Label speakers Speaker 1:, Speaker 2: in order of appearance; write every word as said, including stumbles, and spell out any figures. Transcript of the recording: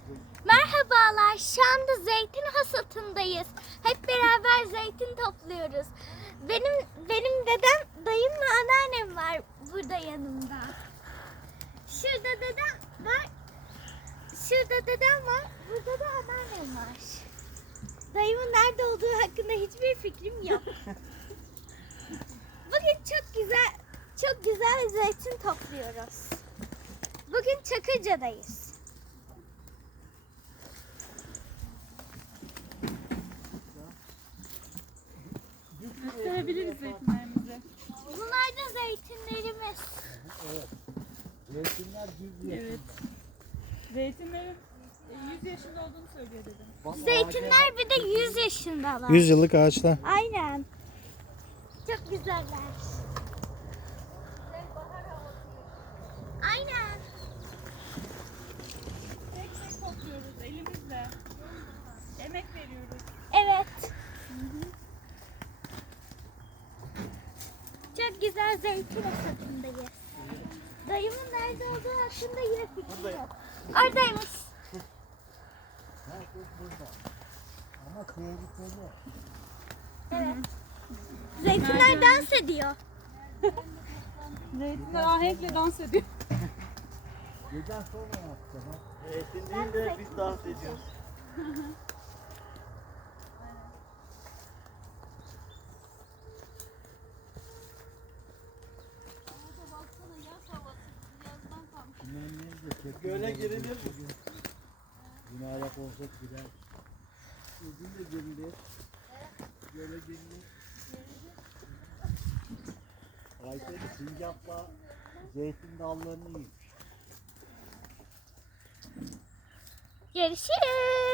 Speaker 1: Merhabalar, şu anda zeytin hasatındayız. Hep beraber zeytin topluyoruz. Benim benim dedem, dayım ve anneannem var burada yanımda. Şurada dedem var. Şurada dedem var. Burada da anneannem var. Dayımın nerede olduğu hakkında hiçbir fikrim yok. Bugün çok güzel, çok güzel zeytin topluyoruz. Bugün Çakırca'dayız.
Speaker 2: Gösterebiliriz zeytinlerimizi.
Speaker 1: Bunlar da zeytinlerimiz.
Speaker 3: Evet. Zeytinler düz yeşil.
Speaker 2: Evet. Zeytinlerin e, yüz yaşında olduğunu söylüyor dedim.
Speaker 3: Bak,
Speaker 1: Zeytinler bir de yüz yaşındalar.
Speaker 4: yüz yıllık ağaçlar.
Speaker 1: Aynen. Çok güzeller. Aynen.
Speaker 2: Tek tek topluyoruz elimizle. Emek veriyoruz.
Speaker 1: Evet. Çok güzel zeytin hasatındayız. Dayımın nerede olduğu hakkında yine fikrim yok. Oradaymış.
Speaker 3: herkes burada. Ama tehlikeli.
Speaker 1: Evet. Zeytinler dans ediyor.
Speaker 2: Zeytinler ahenkle dans ediyor.
Speaker 3: Gecen sonra yapacağım. ha.
Speaker 5: Zeytin değil de biz dans ediyoruz.
Speaker 3: Çimenleri de çekin.
Speaker 5: Göle girilir mi?
Speaker 3: Yine ayak olacak gider. Uzun da girilir. Göle girilir. Ayşe sincapla zeytin dallarını yemiş.
Speaker 1: Görüşürüz.